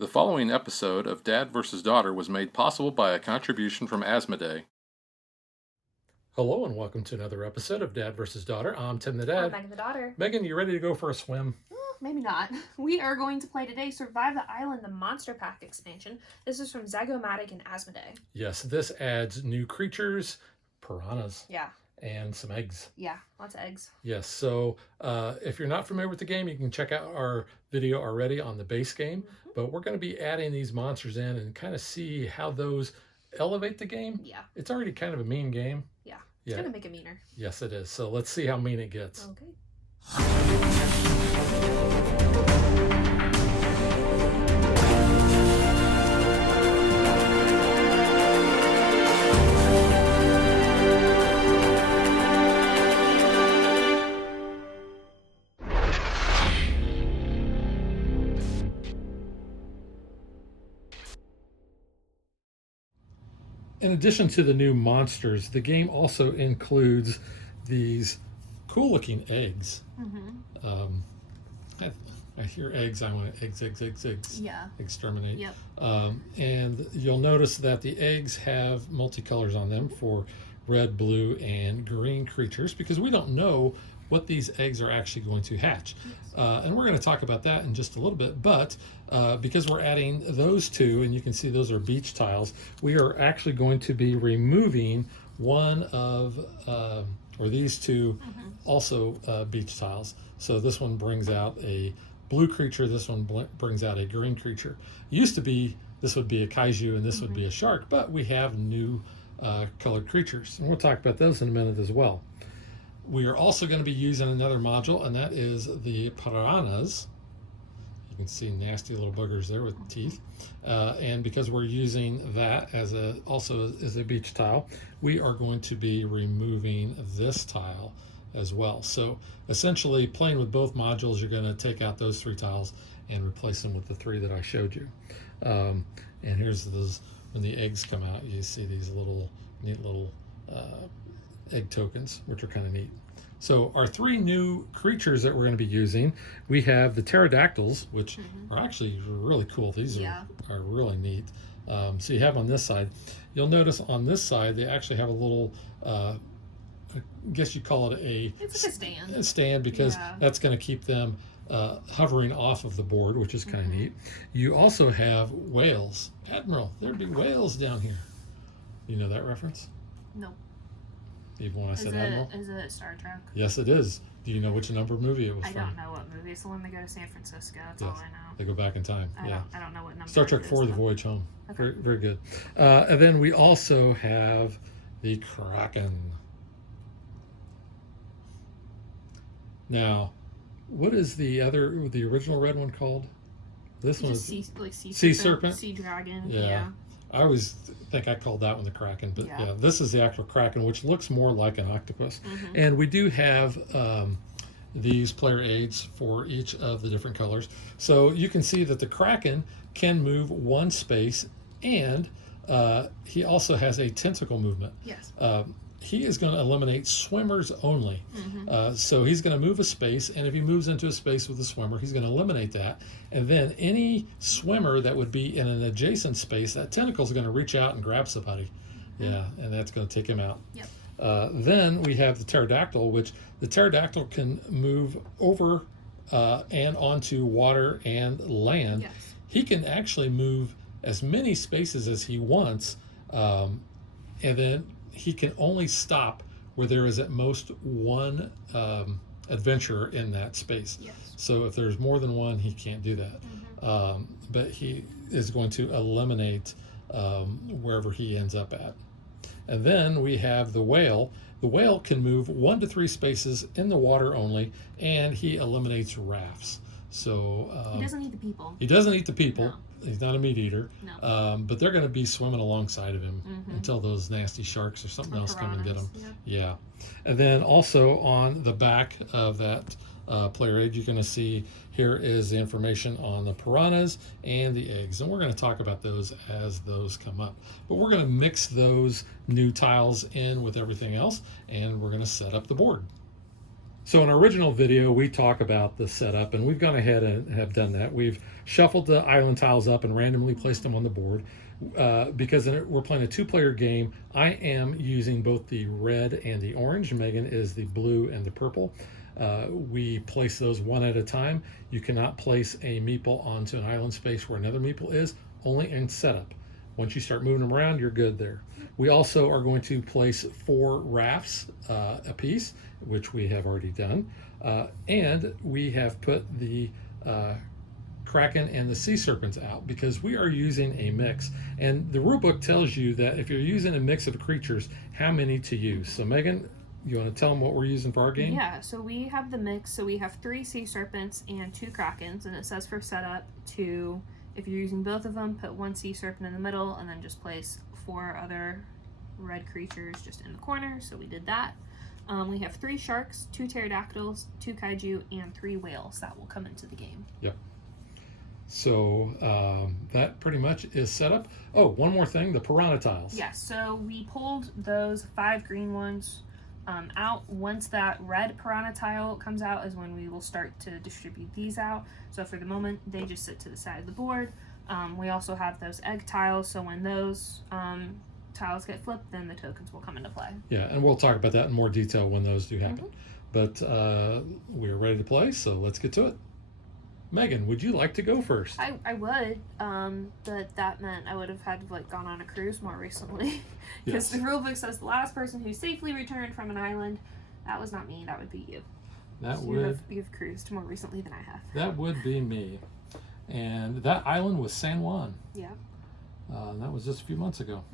The following episode of Dad vs. Daughter was made possible by a contribution from Asmodee. Hello and welcome to another episode of Dad vs. Daughter. I'm Tim the I'm Dad. Megan the daughter. Megan, you ready to go for a swim? Maybe not. We are going to play today Survive the Island, the Monster Pack expansion. This is from Zagomatic and Asmodee. Yes, this adds new creatures, piranhas, Yeah. and some eggs. Yeah, lots of eggs. Yes, so if you're not familiar with the game, you can check out our video already on the base game. But we're going to be adding these monsters in and kind of see how those elevate the game. Yeah. It's already kind of a mean game. Yeah. It's going to make it meaner. Yes, it is. So let's see how mean it gets. Okay. In addition to the new monsters, the game also includes these cool looking eggs. I hear eggs, I want eggs. Yeah. Exterminate. Yep. And you'll notice that the eggs have multicolors on them for red, blue, and green creatures because we don't know what these eggs are actually going to hatch. And we're going to talk about that in just a little bit, but because we're adding those two, and you can see those are beach tiles, we are actually going to be removing one of, or these two also beach tiles. So this one brings out a blue creature, this one brings out a green creature. Used to be, this would be a kaiju and this would be a shark, but we have new colored creatures. And we'll talk about those in a minute as well. We are also going to be using another module, and that is the piranhas. You can see nasty little boogers there with teeth. And because we're using that as also as a beach tile, we are going to be removing this tile as well. So essentially, playing with both modules, you're going to take out those three tiles and replace them with the three that I showed you. And here's those, when the eggs come out, you see these little neat little egg tokens, which are kind of neat. So our three new creatures that we're going to be using, we have the pterodactyls, which are actually really cool. These are really neat. So you have on this side, you'll notice on this side they actually have a little I guess you call it it's like a stand. A stand, because that's going to keep them hovering off of the board, which is kind of neat. You also have whales. Admiral, there'd be whales down here. You know that reference? No. Even when I said Admiral? Is it Star Trek? Yes, it is. Do you know which number movie it was from? I don't know what movie. It's the one they go to San Francisco. That's all I know. They go back in time. I don't know what number. Star Trek 4, The Voyage Home. Okay. Very, very good. And then we also have the Kraken. Now, what is the original red one called? This one is sea serpent, sea dragon. Yeah. I always think I called that one the Kraken, but yeah, this is the actual Kraken, which looks more like an octopus. And we do have these player aids for each of the different colors. So you can see that the Kraken can move one space, and he also has a tentacle movement. Yes. He is going to eliminate swimmers only. So he's going to move a space, and if he moves into a space with a swimmer, he's going to eliminate that. And then any swimmer that would be in an adjacent space, that tentacle is going to reach out and grab somebody. Yeah, and that's going to take him out. Yep. Then we have the pterodactyl, which the pterodactyl can move over and onto water and land. Yes. He can actually move as many spaces as he wants, and then he can only stop where there is at most one adventurer in that space. Yes. So if there's more than one, he can't do that. But he is going to eliminate wherever he ends up at. And then we have the whale. The whale can move 1 to 3 spaces in the water only, and he eliminates rafts. So he doesn't eat the people. He doesn't eat the people. No. He's not a meat eater. No. But they're going to be swimming alongside of him until those nasty sharks or something else come and get him. Yeah. And then also on the back of that player aid, you're going to see here is the information on the piranhas and the eggs. And we're going to talk about those as those come up. But we're going to mix those new tiles in with everything else, and we're going to set up the board. So in our original video, we talk about the setup, and we've gone ahead and have done that. We've shuffled the island tiles up and randomly placed them on the board. Because we're playing a two-player game, I am using both the red and the orange. Megan is the blue and the purple. We place those one at a time. You cannot place a meeple onto an island space where another meeple is, only in setup. Once you start moving them around, you're good there. We also are going to place 4 rafts apiece, which we have already done. And we have put the Kraken and the sea serpents out because we are using a mix. And the rule book tells you that if you're using a mix of creatures, how many to use. So Megan, you want to tell them what we're using for our game? Yeah, so we have the mix. So we have 3 sea serpents and 2 krakens, and it says for setup to, if you're using both of them, put 1 sea serpent in the middle and then just place 4 other red creatures just in the corner. So we did that. We have 3 sharks, 2 pterodactyls, 2 kaiju, and 3 whales that will come into the game. Yep. So that pretty much is set up. Oh, one more thing, the piranha tiles. Yes, so we pulled those 5 green ones out. Once that red piranha tile comes out is when we will start to distribute these out. So for the moment, they just sit to the side of the board. We also have those egg tiles, so when those tiles get flipped, then the tokens will come into play. Yeah, and we'll talk about that in more detail when those do happen. But we're ready to play, so let's get to it. Megan, would you like to go first? I would, but that meant I would have had to gone on a cruise more recently, because the rule book says the last person who safely returned from an island. That was not me. That would be you. That so would. You've cruised more recently than I have. That would be me, and that island was San Juan. Yeah. That was just a few months ago.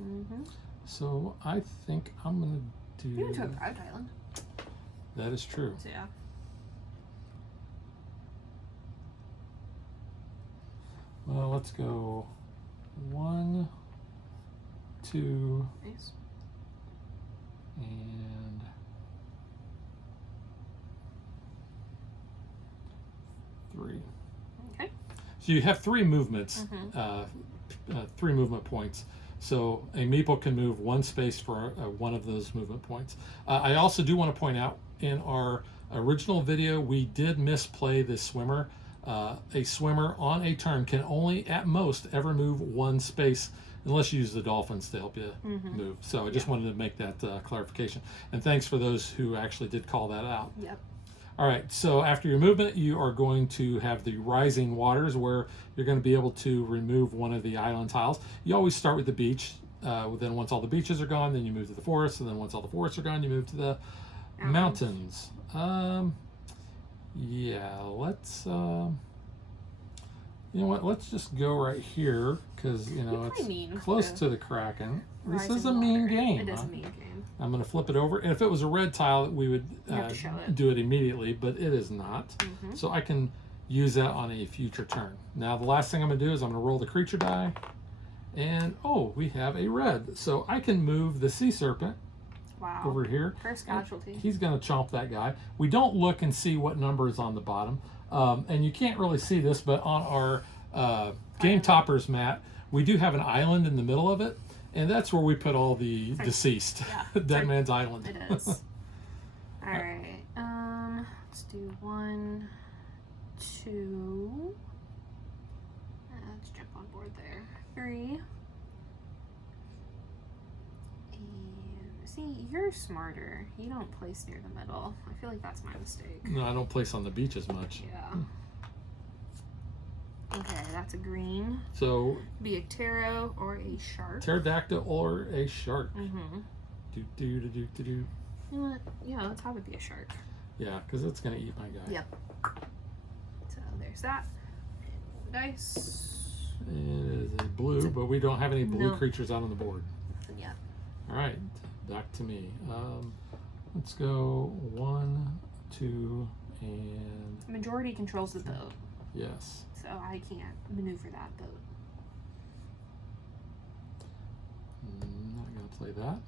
So I think I'm gonna do. You went to a private island. That is true. So yeah. Well, let's go 1, 2, Nice. and 3. Okay. So you have 3 movements, 3 movement points. So a meeple can move 1 space for one of those movement points. I also do want to point out in our original video, we did misplay the swimmer. A swimmer on a turn can only at most ever move 1 space unless you use the dolphins to help you move. So I just wanted to make that clarification. And thanks for those who actually did call that out. Yep. All right, so after your movement, you are going to have the rising waters where you're going to be able to remove one of the island tiles. You always start with the beach. Then once all the beaches are gone, then you move to the forest. And then once all the forests are gone, you move to the mountains. Yeah, let's, you know what, let's just go right here because, you know, it's close to the Kraken. This is a mean game. It is a mean game. I'm going to flip it over. And if it was a red tile, we would do it immediately, but it is not. So I can use that on a future turn. Now, the last thing I'm going to do is I'm going to roll the creature die. And, oh, we have a red. So I can move the sea serpent over here. First casualty. He's going to chomp that guy. We don't look and see what number is on the bottom. And you can't really see this, but on our Game Toppers mat, we do have an island in the middle of it. And that's where we put all the deceased. Dead Man's Island. It is. All right. Let's do 1, 2. Let's jump on board there. 3. See, you're smarter. You don't place near the middle. I feel like that's my mistake. No, I don't place on the beach as much. Yeah. Okay, that's a green. So Be a ptero or a shark. Pterodactyl or a shark. You Do. know what? Yeah, let's have it be a shark. Yeah, because it's gonna eat my guy. Yep. So there's that. Dice. It is a blue, but we don't have any blue creatures out on the board. Nothing yet. All right, back to me. Let's go 1, 2, and The majority controls the boat, yes. so I can't maneuver that boat. Not gonna play that.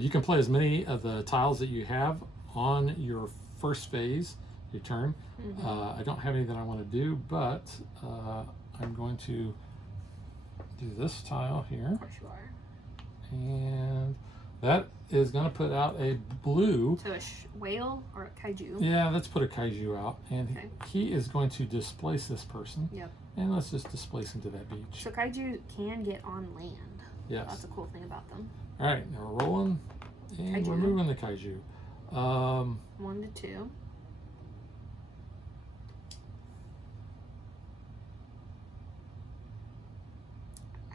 You can play as many of the tiles that you have on your first phase, your turn. I don't have any that I want to do, but I'm going to do this tile here. Of course you are. And That is going to put out a blue. So a whale or a kaiju. Yeah, let's put a kaiju out. And Okay. he is going to displace this person. Yep. And let's just displace him to that beach. So kaiju can get on land. Yes. That's a cool thing about them. All right, now we're rolling. And Kaiju. we're moving the kaiju. 1 to 2.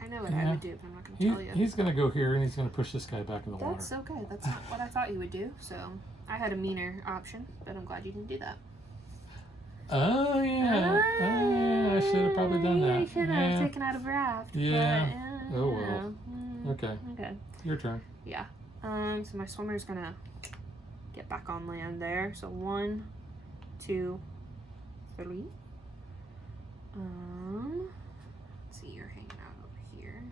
I know what I Yeah. would do, but I'm not going to tell you. He's going to go here, and he's going to push this guy back in the That's water. okay. That's what I thought you would do. So I had a meaner option, but I'm glad you didn't do that. Oh, yeah. I should have probably done that. I should have taken out a raft. Yeah. But, Oh, well. Okay. Okay. Your turn. Yeah. So my swimmer's gonna get back on land there. So 1, 2, 3. Let's see, you're hanging out over here.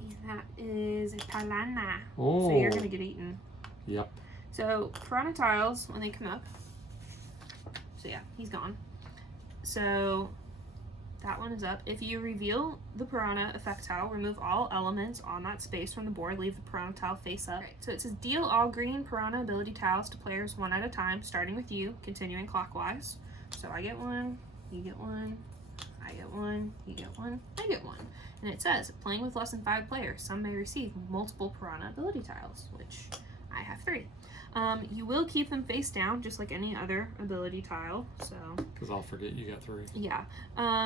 And that is a piranha. Oh. So you're gonna get eaten. Yep. So piranha tiles, when they come up. So yeah, he's gone. So that one is up. If you reveal the piranha effect tile, remove all elements on that space from the board. Leave the piranha tile face up. Right. So it says deal all green piranha ability tiles to players one at a time, starting with you, continuing clockwise. So I get 1, you get 1, I get 1, you get 1, I get 1. And it says, playing with less than 5 players, some may receive multiple piranha ability tiles, which I have 3. You will keep them face down, just like any other ability tile. So, because I'll forget you got 3. Yeah.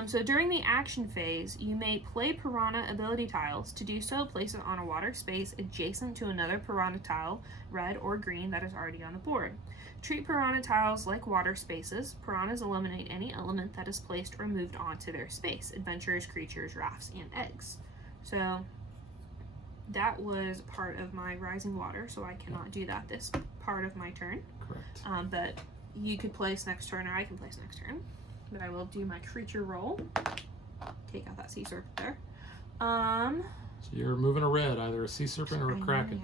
So during the action phase, you may play piranha ability tiles. To do so, place it on a water space adjacent to another piranha tile, red or green, that is already on the board. Treat piranha tiles like water spaces. Piranhas eliminate any element that is placed or moved onto their space. Adventurers, creatures, rafts, and eggs. So that was part of my rising water, so I cannot do that this part of my turn. Correct. But you could place next turn, or I can place next turn. But I will do my creature roll. Take out that sea serpent there. So you're moving a red, either a sea serpent or a kraken.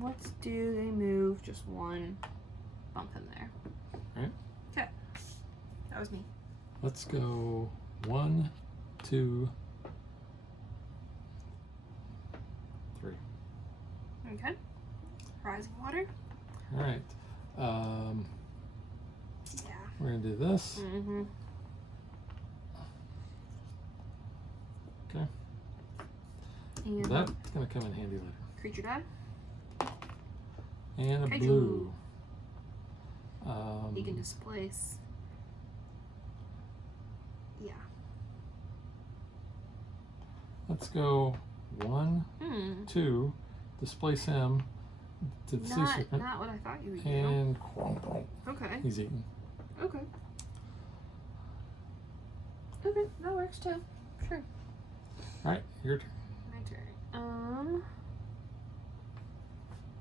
Let's do, they move just 1 bump in there. Right. Okay. That was me. Let's go 1, 2, 3. Okay. Rising water. All right. Yeah. We're gonna do this. Mm-hmm. Okay. And That's gonna come in handy later. creature die. And a Kaiju. blue. You can displace. Yeah. Let's go 1, 2, displace him to the sea serpent. Not what I thought you would do. And Okay. he's eaten. Okay. Okay, that works too. Sure. All right, your turn. My turn.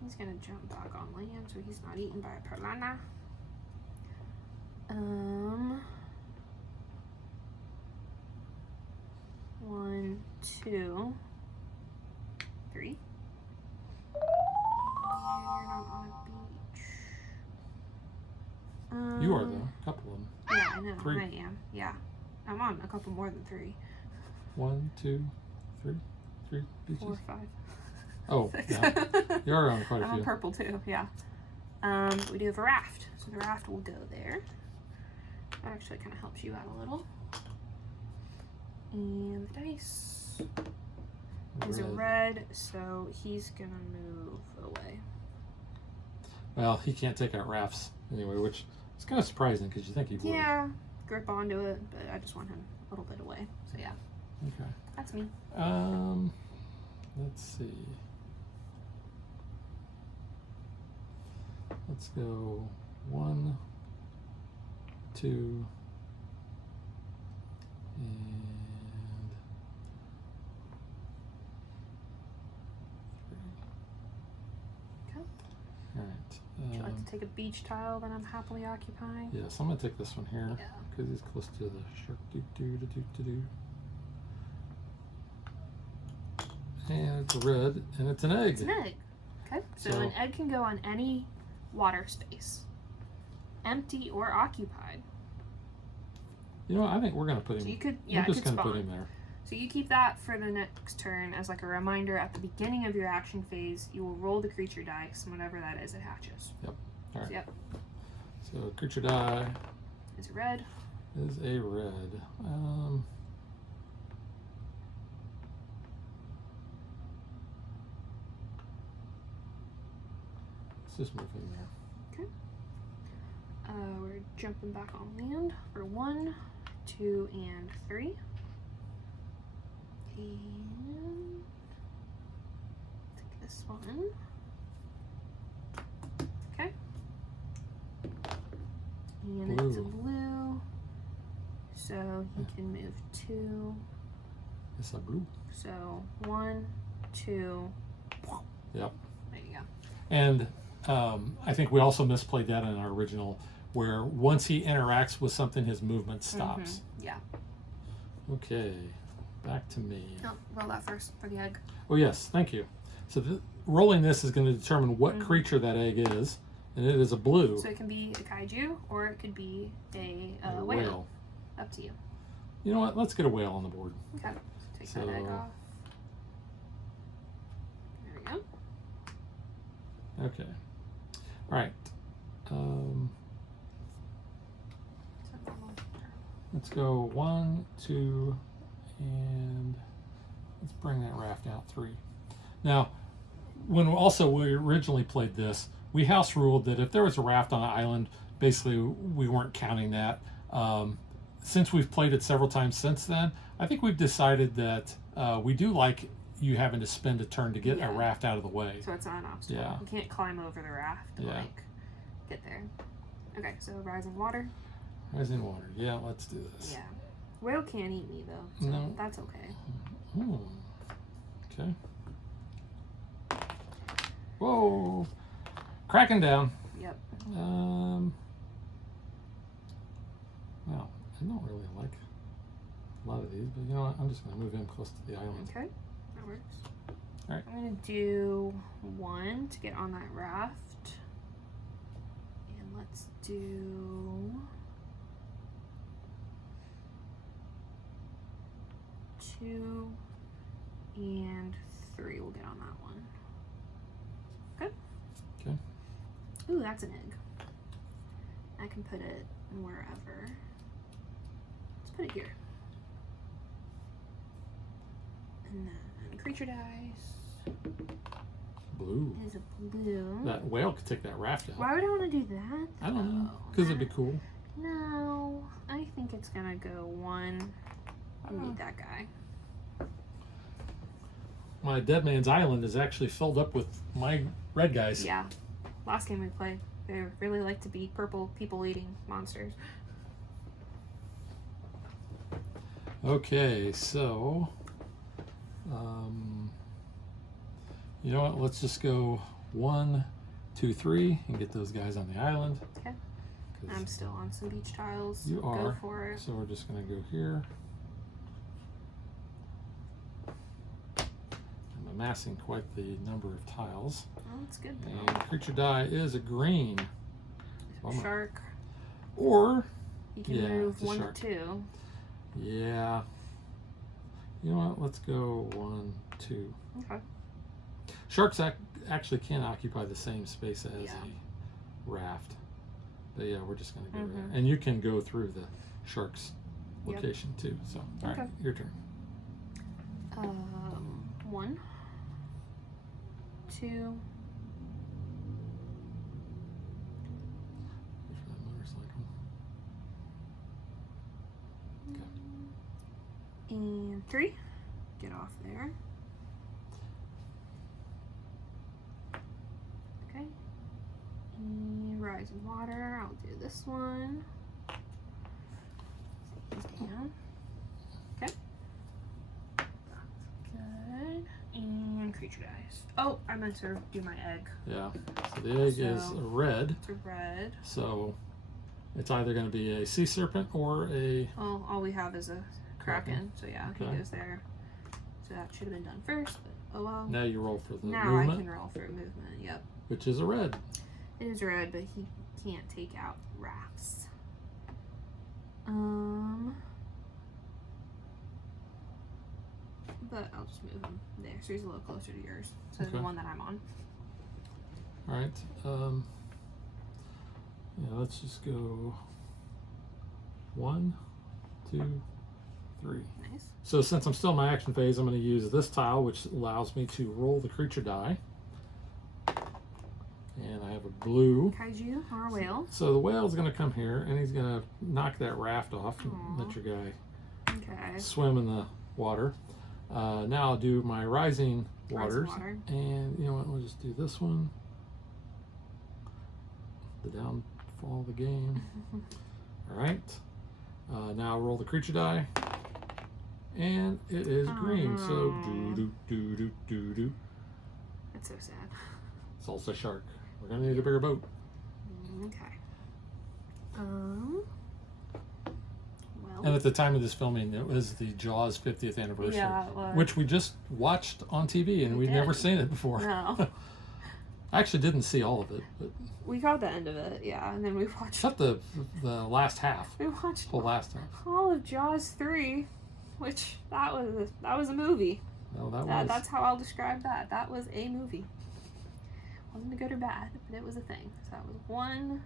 He's gonna jump back on land, so he's not eaten by a piranha. 1, 2, 3. You're not on a beach. You are though. A couple of them. Yeah, I know. 3. I am. Yeah, I'm on a couple more than 3. 1, 2, 3. 3 beaches. 4, 5. Oh, 6. yeah. You are on quite a I'm on few. purple too. Yeah. We do have a raft, so the raft will go there. That actually kind of helps you out a little. And the dice is a red, so he's gonna move away. Well, he can't take out rafts anyway, which is kind of surprising because you think he would. Yeah, grip onto it, but I just want him a little bit away. So yeah. Okay. That's me. Let's see. Let's go 1, 2, and 3. Okay. All right. Would you like to take a beach tile that I'm happily occupying? Yes, I'm gonna take this one here Yeah. because he's close to the shark. Do. And it's a red, and it's an egg. It's an egg. Okay. So an egg can go on any water space, empty or occupied. You know, I think we're gonna put him. So you could, we're it just could gonna spawn. put him there. So you keep that for the next turn as like a reminder. At the beginning of your action phase, you will roll the creature dice, and whatever that is, it hatches. Yep. All right. So, yep. So creature die It's a red. is a red. Let's just move in there. We're jumping back on land for 1, 2, and 3. And take this one. Okay. And it's a blue. So he can move 2. It's a blue. So 1, 2. Yep. There you go. And I think we also misplayed that in our original, where once he interacts with something, his movement stops. Yeah. Okay, back to me. Oh, roll that first for the egg. Oh yes, thank you. So rolling this is going to determine what creature that egg is, and it is a blue. So it can be a kaiju, or it could be a whale. Up to you. You know what? Let's get a whale on the board. Okay. Take that egg off. There we go. Okay. All right. Let's go 1, 2, and let's bring that raft out 3. Now, when we originally played this, we house ruled that if there was a raft on an island, basically we weren't counting that. Since we've played it several times since then, I think we've decided that we do like you having to spend a turn to get a raft out of the way. So it's not an obstacle. Yeah. You can't climb over the raft to like get there. Okay, so rising water. Rising water. Yeah, let's do this. Yeah. Whale can't eat me though, so No. that's okay. Okay. Whoa. Cracking down. Yep. Well, I don't really like a lot of these, but you know what? I'm just going to move him close to the island. Okay, that works. All right. I'm going to do 1 to get on that raft. And let's do 2 and 3. We'll get on that one. Okay. Okay. Ooh, that's an egg. I can put it wherever. Let's put it here. And then creature dice Blue. is a blue. That whale could take that raft out. Why would I want to do that? I don't know. Because it'd be cool. No, I think it's gonna go 1. I need that guy. My Dead Man's Island is actually filled up with my red guys. Yeah. Last game we played, they really like to be purple people-eating monsters. Okay, so you know what? Let's just go 1, 2, 3 and get those guys on the island. Okay. I'm still on some beach tiles. You are. Go for it. So we're just going to go here. I'm amassing quite the number of tiles. Oh, that's good. And creature die is a green. Shark. Or You can move 1 to 2. yeah. You know what? Let's go 1, 2. Okay. Sharks actually can occupy the same space as Yeah. a raft. But yeah, we're just going to go there. And you can go through the shark's location too. So, all right, your turn. 1, 2. There's my motorcycle. Okay. And 3. Get off there. Okay. And rising water. I'll do this one. He's down. Okay. Good. And creature dice. Oh, I meant to do my egg. Yeah. So the egg is a red. It's a red. So it's either going to be a sea serpent or a. Well, all we have is a kraken. So yeah, Okay. he goes there. So that should have been done first, but oh well. Now you roll for the Now movement, I can roll for movement. Yep. which is a red. It is red, but he can't take out rafts. but I'll just move him there so he's a little closer to yours. So Okay. the one that I'm on. All right. Yeah, let's just go 1, 2, 3. Nice. So since I'm still in my action phase, I'm going to use this tile, which allows me to roll the creature die. And I have a blue. Kaiju or a whale. So the whale's going to come here, and he's going to knock that raft off and Aw. let your guy Okay. swim in the water. Now I'll do my rising waters. water. And you know what? We'll just do this one. The downfall of the game. All right. Now I'll roll the creature die. And it is green. So do. That's so sad. Salsa shark. We're going to need a bigger boat. Okay. Well. And at the time of this filming, it was the Jaws 50th anniversary, Yeah, it was. which we just watched on TV, and We we'd never did. seen it before. No. I actually didn't see all of it, but We got the end of it, yeah, and then we watched. except the last half, We watched the last half. all of Jaws 3, which that was a movie. No, that was. That's how I'll describe that. That was a movie. Wasn't good or bad, but it was a thing. So that was 1.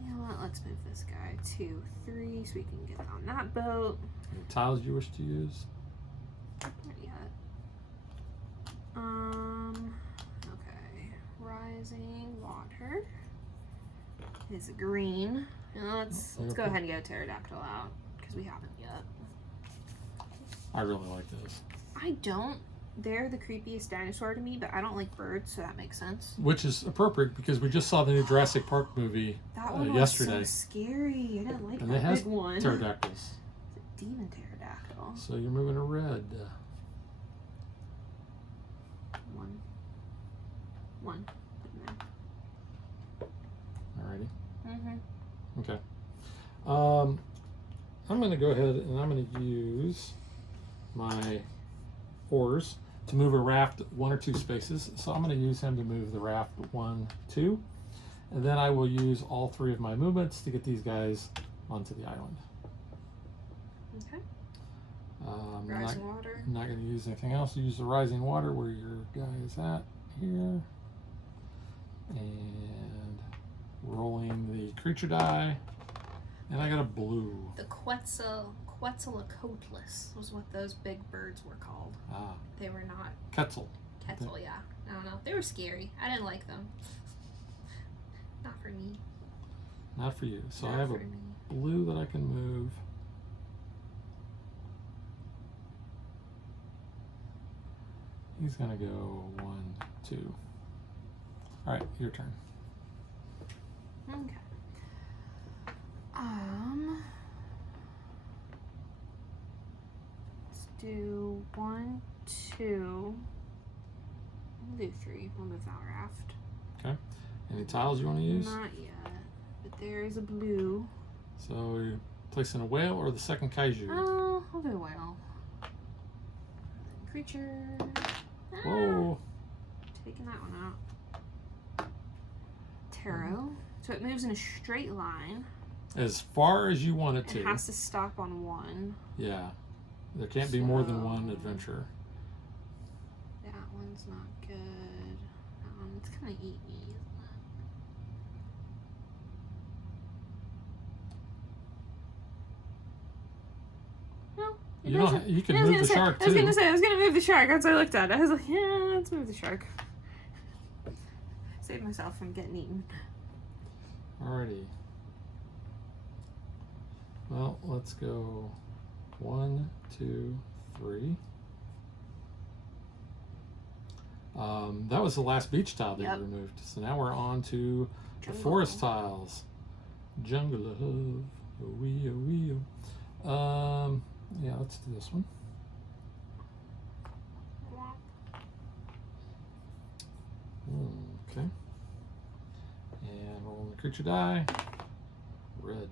You know what? Let's move this guy 2, 3, so we can get on that boat. Any tiles you wish to use? Not yet. Okay. Rising water is green. And let's go ahead and get a pterodactyl out because we haven't yet. I really like this. I don't. They're the creepiest dinosaur to me, but I don't like birds, so that makes sense. Which is appropriate because we just saw the new Jurassic Park movie That one was yesterday. so scary. I didn't like And it that has big one. pterodactyls. It's a demon pterodactyl. So you're moving to red. 1. Put in there. Alrighty. Mm-hmm. Okay. I'm going to go ahead and I'm going to use my oars to move a raft 1 or 2 spaces. So I'm going to use him to move the raft 1, 2. And then I will use all 3 of my movements to get these guys onto the island. Okay. I'm Rising water. not going to use anything else. Use the rising water where your guy is at here. And rolling the creature die. And I got a blue. The Quetzalcoatlus was what those big birds were called. Ah, They were not Quetzal. Quetzal, yeah. I don't know. They were scary. I didn't like them. Not for me. Not for you. So Not I have for a me. blue that I can move. He's gonna go 1, 2. All right, your turn. Okay. Let's do 1, 2. We'll do 3. We'll move that raft. Okay. Any tiles you want to use? Not yet. But there is a blue. So you're placing a whale or the second kaiju? Oh, I'll do a whale. Creature. Whoa. Taking that one out. Tarot. So it moves in a straight line. As far as you want it to. It has to stop on 1. Yeah. There can't be more than So- one adventure. That one's not good. It's gonna eat me, isn't it? No. It You doesn't. don't. You can I was move gonna the say- shark I was too. gonna say I was gonna move the shark. That's what I looked at it. I was like, yeah, let's move the shark. Save myself from getting eaten. Alrighty. Well, let's go 1, 2, 3. That was the last beach tile that Yep. you removed. So now we're on to the Jungle. forest tiles. Jungle love, oh wee, oh wee, oh. Yeah, let's do this one. Okay. And rolling the creature die. Red.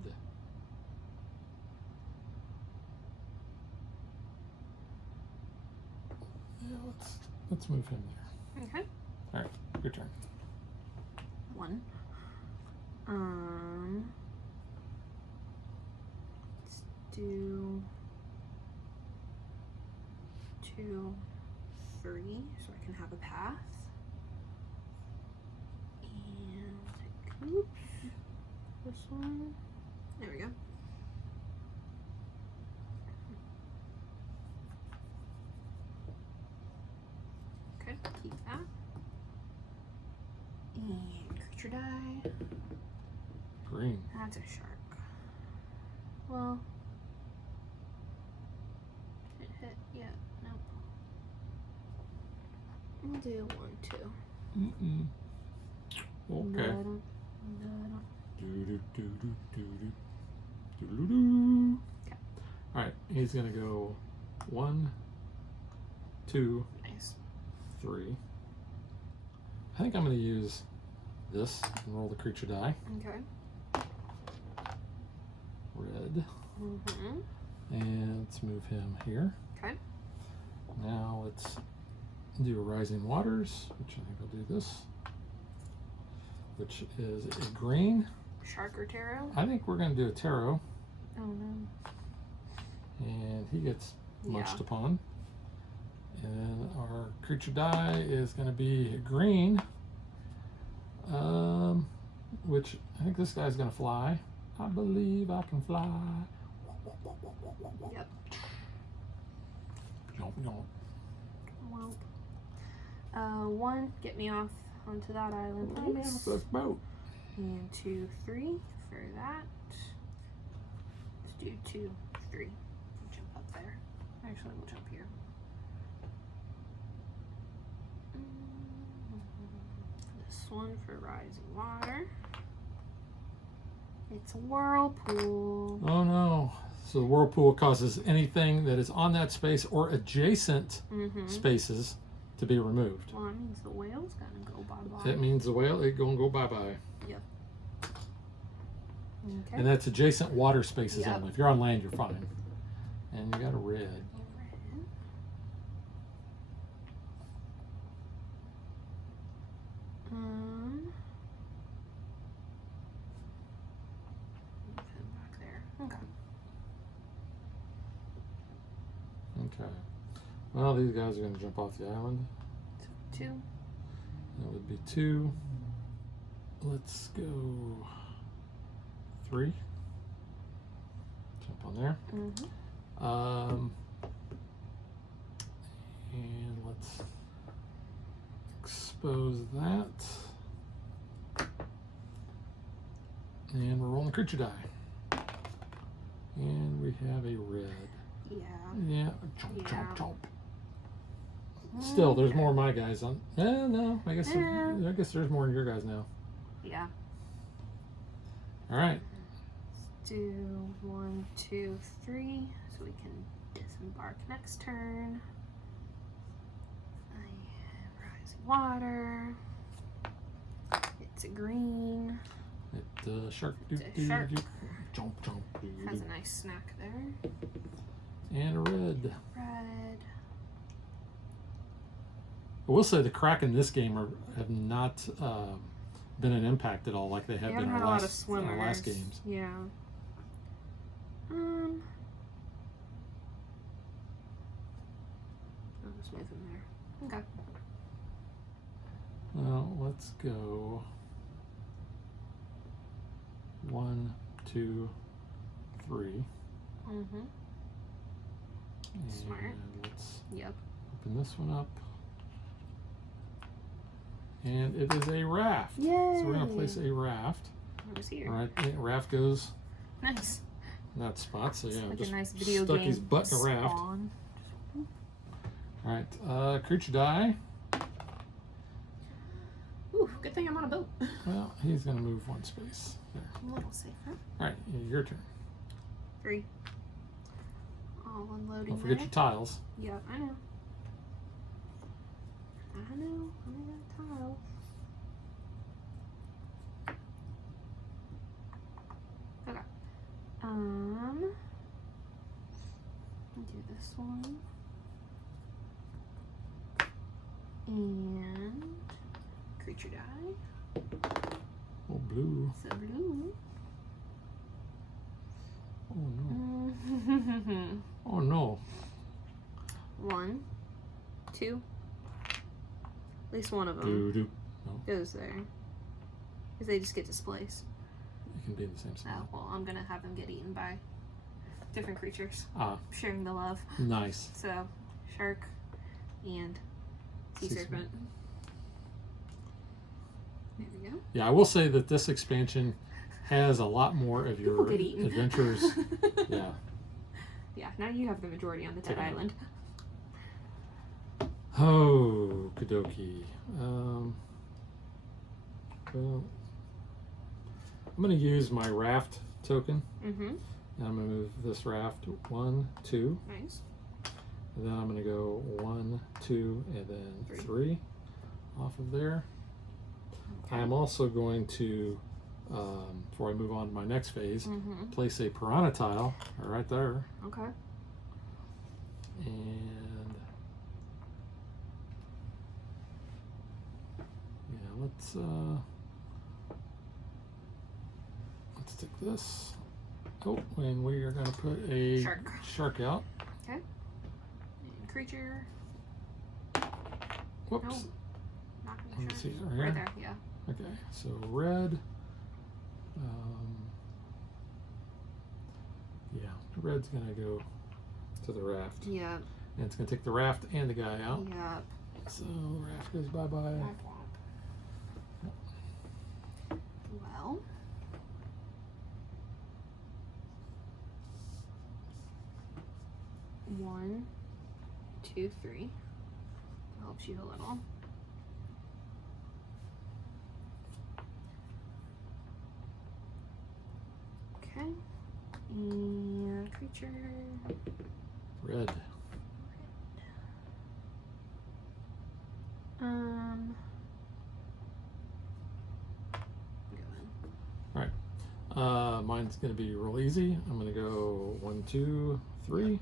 Yeah, let's move him there. Okay. All right, your turn. 1. Let's do 2, 3, so I can have a path. And oops, this one. There we go. Okay, keep that. And creature die. Green. That's a shark. Well, did it hit? Yeah, nope. We'll do 1, 2. Okay. Da-da, Okay. All right, he's gonna go 1, 2, Nice. 3. I think I'm gonna use this and roll the creature die. Okay. Red. Mm-hmm. And let's move him here. Okay. Now let's do Rising Waters, which I think I'll do this, which is a green. Shark or tarot? I think we're going to do a tarot, Oh no. and he gets munched Yeah. upon. And then our creature die is going to be green, which I think this guy's going to fly. I believe I can fly. Yep. Yomp, yomp. Well, 1, get me off onto that island, Oh, man, please. let's boat. And 2, 3 for that. Let's do 2, 3. We'll jump up there. Actually, we'll jump here. This one for rising water. It's a whirlpool. Oh no. So the whirlpool causes anything that is on that space or adjacent Mm-hmm. spaces to be removed. Well, that means the whale's gonna go bye-bye. That means the whale is going to go bye-bye. Okay. And that's adjacent water spaces Yep. only. If you're on land, you're fine. And you got a red. Red. Move him back there. Okay. Okay. Well, these guys are going to jump off the island. 2. That would be 2. Let's go 3. Jump on there. Mm-hmm. And let's expose that. And we're rolling creature die. And we have a red. Yeah. Yeah, chomp, Yeah. chomp, chomp. Still, there's more of my guys on. No, I guess Yeah. I guess there's more of your guys now. Yeah. All right. Let's do 1, 2, 3, so we can disembark next turn. I have rising water. It's a green. Shark. It's a shark. Chomp, chomp. Has a nice snack there. And a red. Red. I will say the crack in this game have not been an impact at all, like they have We been haven't in had our a lot of last, in our swimmers. last games. Yeah. I'll just move him there. Okay. Well, let's go 1, 2, 3. Mm-hmm. And Smart. let's Yep. open this one up. And it is a raft. Yay! So we're going to place a raft. It was here. All right, the raft goes Nice. in that spot. So It's yeah, like just a nice video stuck game his butt in a raft. spawn. All right, creature die. Ooh, good thing I'm on a boat. Well, he's going to move one space. There. I'm a little safer. All right, your turn. 3. All unloading. Don't forget there. your tiles. Yeah, I know. I know. I got tiles. Okay. Do this one. And creature die. Oh, blue. So blue. Oh no. Oh no. 1. 2. At least one of them Doo-doo. No, goes there. Because they just get displaced. you can be in the same spot. Oh, well, I'm going to have them get eaten by different creatures. Ah, Sharing the love. nice. So, shark and sea serpent. There we go. Yeah, I will say that this expansion has a lot more of People your get eaten. adventures. Yeah. Yeah, now you have the majority on the Dead Yeah. Island. Oh, Kadoki. Well, I'm going to use my raft token. Mm-hmm. And I'm going to move this raft 1, 2. Nice. And then I'm going to go 1, 2, and then 3. 3 off of there. Okay. I'm also going to, before I move on to my next phase, Mm-hmm. place a piranha tile right there. Okay. And yeah, let's take this. Oh, and we are going to put a shark out. Okay. And creature. Whoops. No. Not Let me shark. see, right Right here? there, yeah. Okay, so red. Yeah, red's going to go to the raft. Yep. And it's going to take the raft and the guy out. Yep. So raft goes bye-bye. Womp womp. Well. One, 2, 3. Helps you a little. Okay. And creature. Red. Go in. Mine's going to be real easy. I'm going to go 1, 2, 3.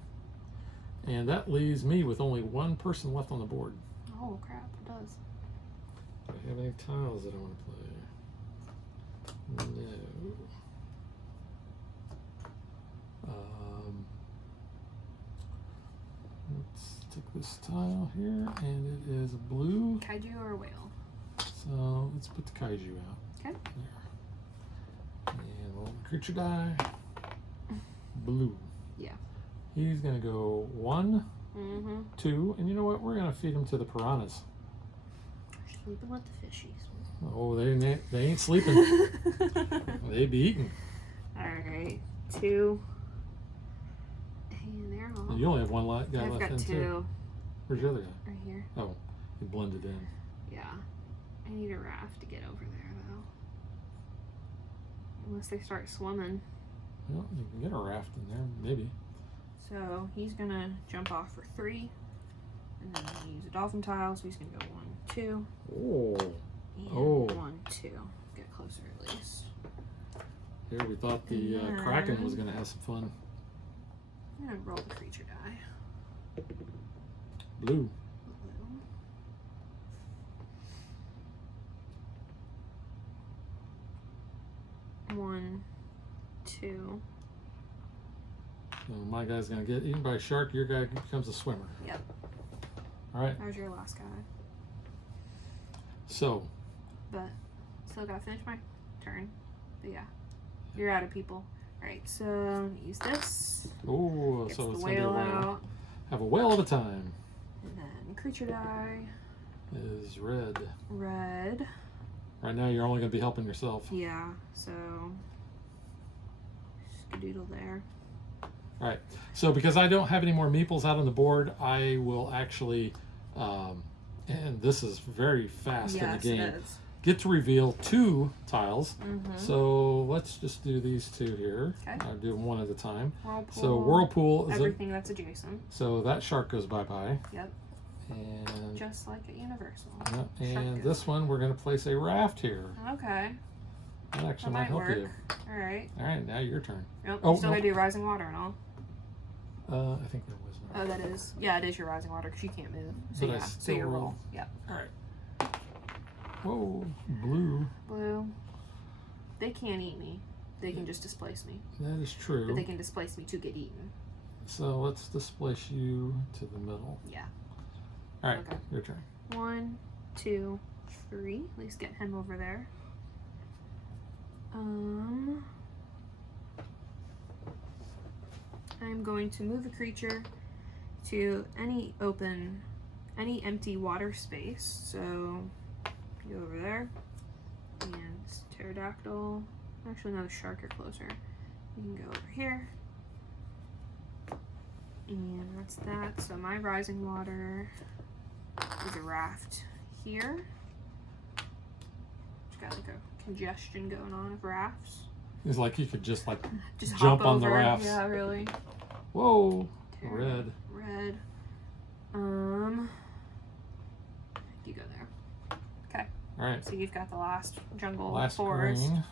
And that leaves me with only one person left on the board. Oh crap, it does. Do I have any tiles that I want to play? No. Let's take this tile here, and it is a blue. Kaiju or whale? So let's put the kaiju out. Okay. There. And roll the creature die. Blue. Yeah. He's gonna go 1, Mm-hmm. 2, and you know what? We're gonna feed him to the piranhas. Sleeping with the fishies. Oh, they ain't sleeping. They be eating. Alright. 2. And they're all. And you only have one guy I've left got in 2 too. Where's the other guy? right here. Oh, he blended in. Yeah. I need a raft to get over there though. Unless they start swimming. Well, you can get a raft in there, maybe. So he's gonna jump off for 3. And then use a dolphin tile, so he's gonna go 1, 2. Oh, And Oh. 1, 2. Get closer at least. here we thought the And Kraken was gonna have some fun. I'm gonna roll the creature die. Blue. Blue. 1, 2. So my guy's gonna get eaten by a shark. Your guy becomes a swimmer. Yep. All right. That was your last guy. So But still gotta finish my turn. But yeah. You're out of people. Alright, so use this. oh, Gets so the it's gonna be a whale whale. out. Have a whale at a time. And then creature die. Is red. Red. Right now, you're only gonna be helping yourself. Yeah, so skadoodle there. All right. So because I don't have any more meeples out on the board, I will actually, and this is very fast in the game, it is. get to reveal 2 tiles. Mm-hmm. So let's just do these 2 here. Okay. I'll do them one at a time. Whirlpool. So whirlpool is everything that's adjacent. so that shark goes bye-bye. Yep. And Just like at Universal. yeah, and Shark this goes one we're going to place a raft here. Okay. That actually That might might help work. you. Alright. All right, now your turn. Nope. Oh, Still no. gotta do rising water and all. I think there was no. Oh, that is. Yeah, it is your rising water because you can't move. So But I yeah. So still your roll. roll. Yep. All right. Whoa, blue. Blue. They can't eat me. They can just displace me. That is true. But they can displace me to get eaten. So let's displace you to the middle. Yeah. All right, Okay. your turn. 1, 2, 3. At least get him over there. I'm going to move a creature to any empty water space. So go over there, and pterodactyl. Actually, no, the shark are closer. You can go over here, and that's that. So my rising water is a raft here. It's got like a congestion going on of rafts. It's like you could just like Just jump hop on over. the rafts. Yeah, really. Whoa, Red. red. You go there. Okay. All right, So you've got the last jungle last forest. green.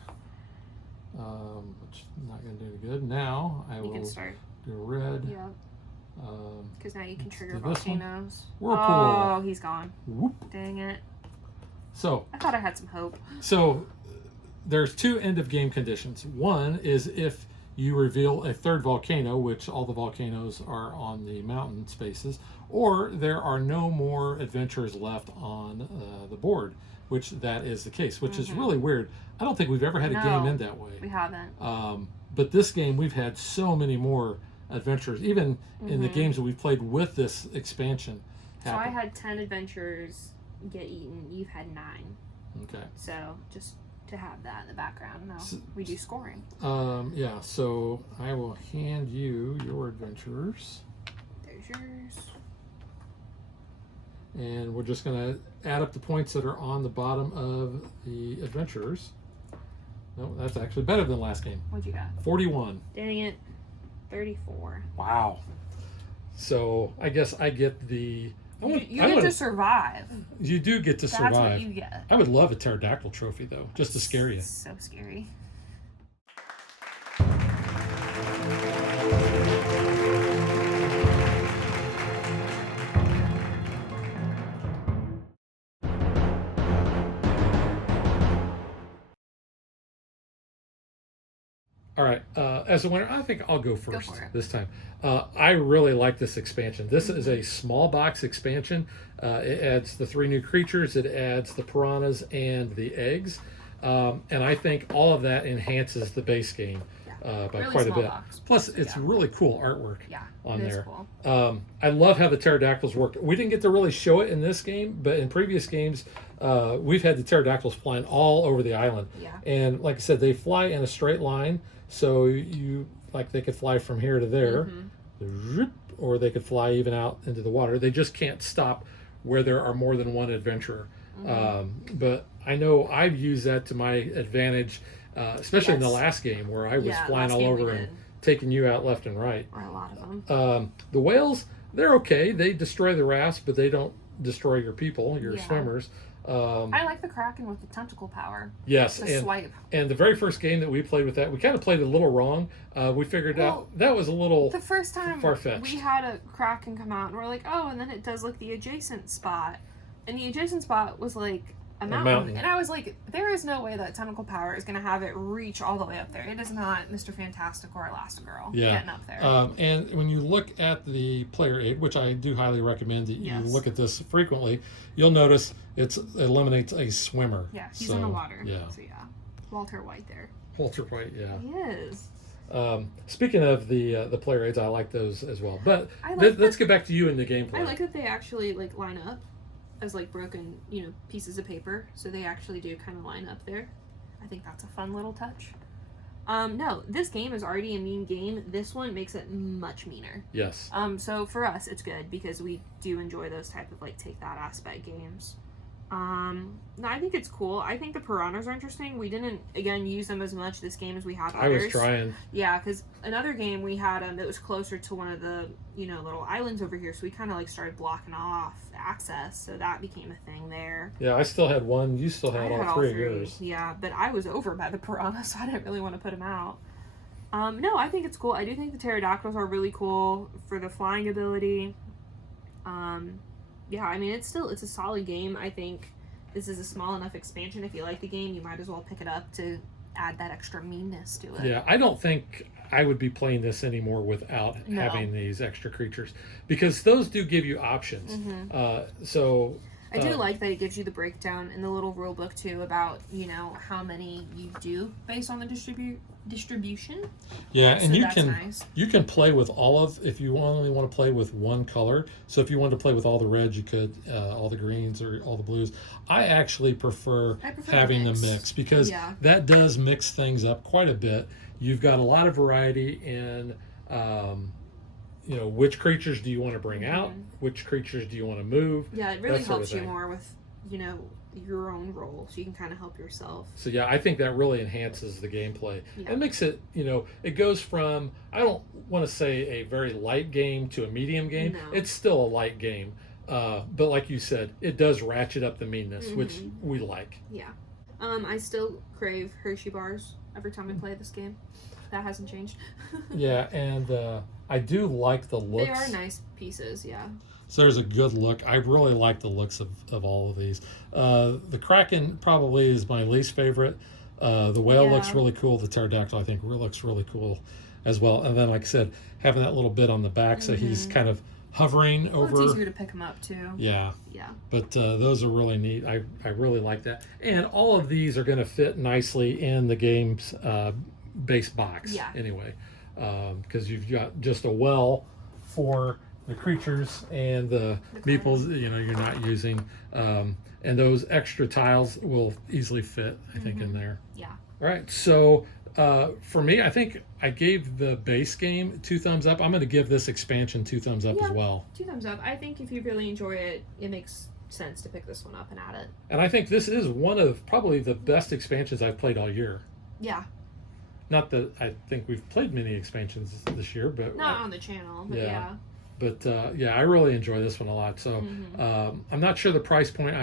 Which is not going to do any good. Now I You will can start. do red. Yeah. Because now you can trigger do this one. volcanoes. Whirlpool. Oh, he's gone. Whoop. Dang it. So I thought I had some hope. There's 2 end of game conditions. One is if you reveal a 3rd volcano, which all the volcanoes are on the mountain spaces, or there are no more adventurers left on the board, which that is the case, which is really weird. I don't think we've ever had a game end that way. We haven't. But this game, we've had so many more adventurers, even in the games that we've played with this expansion. So I had 10 adventurers get eaten. You've had 9. Okay. So just to have that in the background. Now we do scoring. Yeah, so I will hand you your adventurers. There's yours. And we're just going to add up the points that are on the bottom of the adventurers. No, that's actually better than last game. What'd you got? 41. Dang it. 34. Wow. So I guess I get the... You get to survive. You do get to survive. That's what you get. I would love a pterodactyl trophy, though, just to scare you. So scary. All right, as a winner, I think I'll go first for it. this time. I really like this expansion. This is a small box expansion. It adds the 3 new creatures, it adds the piranhas and the eggs. And I think all of that enhances the base game by really quite a small bit. box. Plus, it's really cool artwork on it is there. cool. I love how the pterodactyls work. We didn't get to really show it in this game, but in previous games, we've had the pterodactyls flying all over the island. Yeah. And like I said, they fly in a straight line. So they could fly from here to there, or they could fly even out into the water. They just can't stop where there are more than one adventurer. But I know I've used that to my advantage, especially in the last game where I was flying all over and taking you out left and right. Or a lot of them. The whales, they're okay. They destroy the rafts, but they don't destroy your people, your swimmers. I like the Kraken with the tentacle power. Yes, The swipe. and the very first game that we played with that, we kind of played it a little wrong. We figured out that was a little The first time far-fetched. we had a Kraken come out, and we're like, oh, and then it does like the adjacent spot. And the adjacent spot was like a mountain. And I was like, there is no way that tentacle power is going to have it reach all the way up there. It is not Mr. Fantastic or Elastigirl getting up there. And when you look at the player aid, which I do highly recommend that you look at this frequently, you'll notice it eliminates a swimmer. Yeah, he's in the water. Yeah. So yeah, Walter White there. Walter White, yeah. He is. Speaking of the player aids, I like those as well. But let's get back to you in the gameplay. I like that they actually like line up as like broken, pieces of paper. So they actually do kind of line up there. I think that's a fun little touch. No, this game is already a mean game. This one makes it much meaner. Yes. So for us, it's good because we do enjoy those type of like take that aspect games. No, I think it's cool. I think the piranhas are interesting. We didn't again use them as much this game as we have others. I was trying. Yeah, because another game we had it was closer to one of the little islands over here, so we kind of like started blocking off access, so that became a thing there. Yeah, I still had one. You still had all three of yours. Yeah, but I was over by the piranha, so I didn't really want to put them out. No, I think it's cool. I do think the pterodactyls are really cool for the flying ability. Yeah, I mean, it's a solid game. I think this is a small enough expansion. If you like the game, you might as well pick it up to add that extra meanness to it. Yeah, I don't think I would be playing this anymore without No. having these extra creatures, because those do give you options. So I do like that it gives you the breakdown in the little rule book too about, you know, how many you do based on the distribution. yeah, and So you that's can nice. you can play with all of, if you only want to play with one color. So if you wanted to play with all the reds, you could, all the greens or all the blues. I actually prefer having the mix, because Yeah. that does mix things up quite a bit. You've got a lot of variety in, you know, which creatures do you want to bring out, which creatures do you want to move. Yeah, it really that sort helps of you thing. more with, you know, your own role, so you can kind of help yourself. So yeah, I think that really enhances the gameplay. Yeah. It makes it, you know, it goes from, I don't want to say a very light game to a medium game. No. It's still a light game, but like you said, it does ratchet up the meanness, which we like. Yeah. I still crave Hershey bars every time I play this game. That hasn't changed. Yeah, and I do like the looks. They are nice pieces, yeah. So there's a good look. I really like the looks of all of these. The Kraken probably is my least favorite. The whale looks really cool. The pterodactyl, I think, looks really cool as well. And then, like I said, having that little bit on the back, so he's kind of hovering over. It's easier to pick them up too. Yeah. Yeah. But those are really neat. I really like that. And all of these are going to fit nicely in the game's base box. Yeah. Anyway, because you've got just a well for the creatures and the meeples, you know, you're not using, and those extra tiles will easily fit, I think, in there. Yeah. All right, so for me, I think I gave the base game 2 thumbs up. I'm going to give this expansion 2 thumbs up as well. 2 thumbs up. I think if you really enjoy it, it makes sense to pick this one up and add it. And I think this is one of probably the best expansions I've played all year. Yeah. Not that I think we've played many expansions this year, but Not on the channel, but yeah. But yeah, I really enjoy this one a lot. So I'm not sure the price point.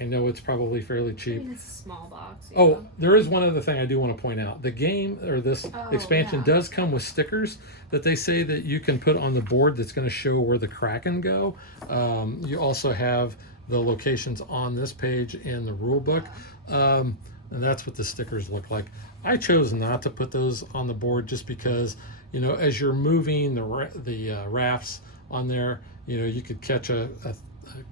I know it's probably fairly I cheap. mean, it's a small box. Yeah. Oh, there is one other thing I do want to point out. The game, or this expansion, does come with stickers that they say that you can put on the board that's going to show where the Kraken go. You also have the locations on this page in the rule book. And that's what the stickers look like. I chose not to put those on the board just because, you know, as you're moving the rafts on there, you know, you could catch a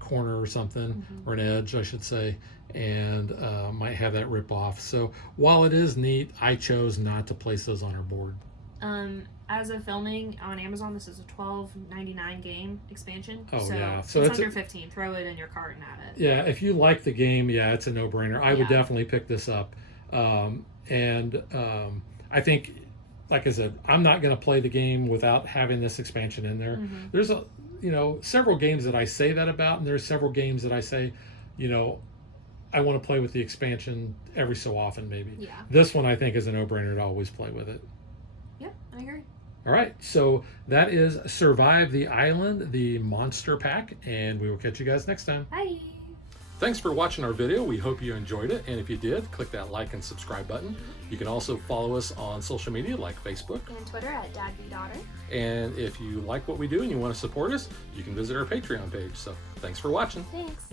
corner or something, or an edge, I should say, and might have that rip off. So while it is neat, I chose not to place those on our board. As of filming on Amazon, this is a $12.99 game expansion. Oh, so yeah. So it's under 15. Throw it in your cart and add it. Yeah, if you like the game, yeah, it's a no-brainer. I would definitely pick this up. I think, like I said, I'm not going to play the game without having this expansion in there. There's several games that I say that about, and there's several games that I say, you know, I want to play with the expansion every so often, maybe. Yeah. This one I think is a no-brainer to always play with it. Yep, I agree. All right, so that is Survive the Island, the Monster Pack, and we will catch you guys next time. Bye. Thanks for watching our video. We hope you enjoyed it, and if you did, click that like and subscribe button. You can also follow us on social media like Facebook And Twitter at DadBeDaughter. and if you like what we do and you want to support us, you can visit our Patreon page. So thanks for watching. Thanks.